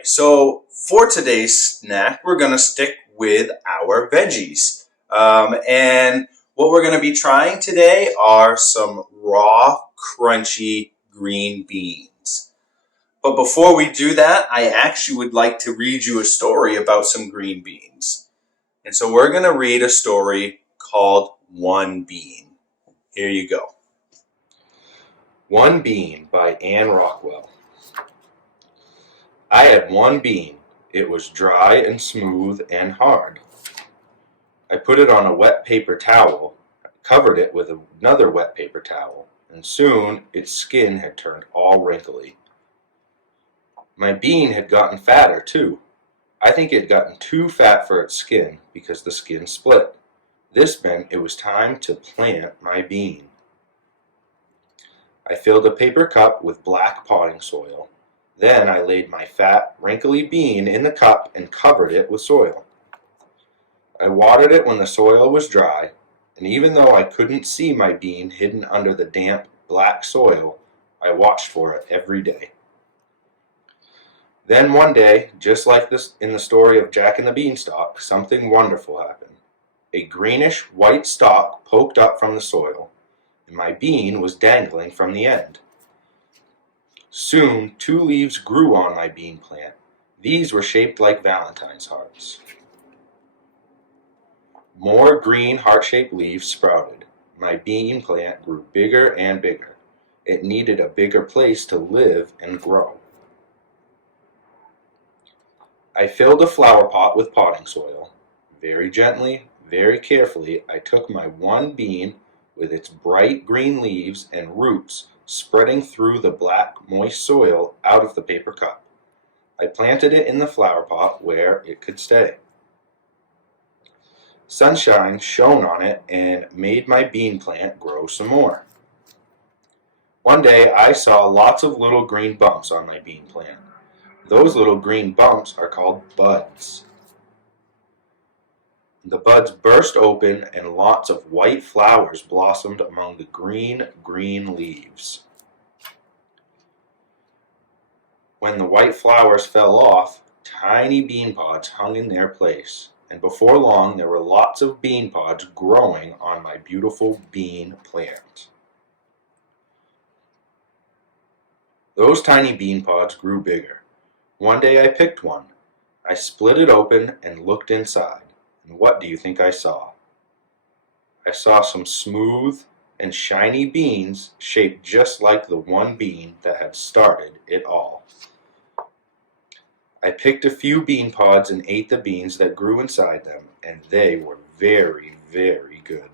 Alright, so for today's snack, we're going to stick with our veggies. And what we're going to be trying today are some raw, crunchy green beans. But before we do that, I actually would like to read you a story about some green beans. And so we're going to read a story called One Bean. Here you go. One Bean by Anne Rockwell. I had one bean. It was dry and smooth and hard. I put it on a wet paper towel, covered it with another wet paper towel, and soon its skin had turned all wrinkly. My bean had gotten fatter too. I think it had gotten too fat for its skin because the skin split. This meant it was time to plant my bean. I filled a paper cup with black potting soil. Then I laid my fat, wrinkly bean in the cup and covered it with soil. I watered it when the soil was dry, and even though I couldn't see my bean hidden under the damp, black soil, I watched for it every day. Then one day, just like this in the story of Jack and the Beanstalk, something wonderful happened. A greenish-white stalk poked up from the soil, and my bean was dangling from the end. Soon 2 leaves grew on my bean plant. These were shaped like Valentine's hearts. More green heart-shaped leaves sprouted. My bean plant grew bigger and bigger. It needed a bigger place to live and grow. I filled a flower pot with potting soil. Very gently, very carefully, I took my one bean with its bright green leaves and roots spreading through the black, moist soil out of the paper cup. I planted it in the flower pot where it could stay. Sunshine shone on it and made my bean plant grow some more. One day I saw lots of little green bumps on my bean plant. Those little green bumps are called buds. The buds burst open and lots of white flowers blossomed among the green leaves. When the white flowers fell off, tiny bean pods hung in their place, and before long there were lots of bean pods growing on my beautiful bean plant. Those tiny bean pods grew bigger. One day I picked one. I split it open and looked inside. And what do you think I saw? I saw some smooth and shiny beans shaped just like the one bean that had started it all. I picked a few bean pods and ate the beans that grew inside them, and they were very, very good.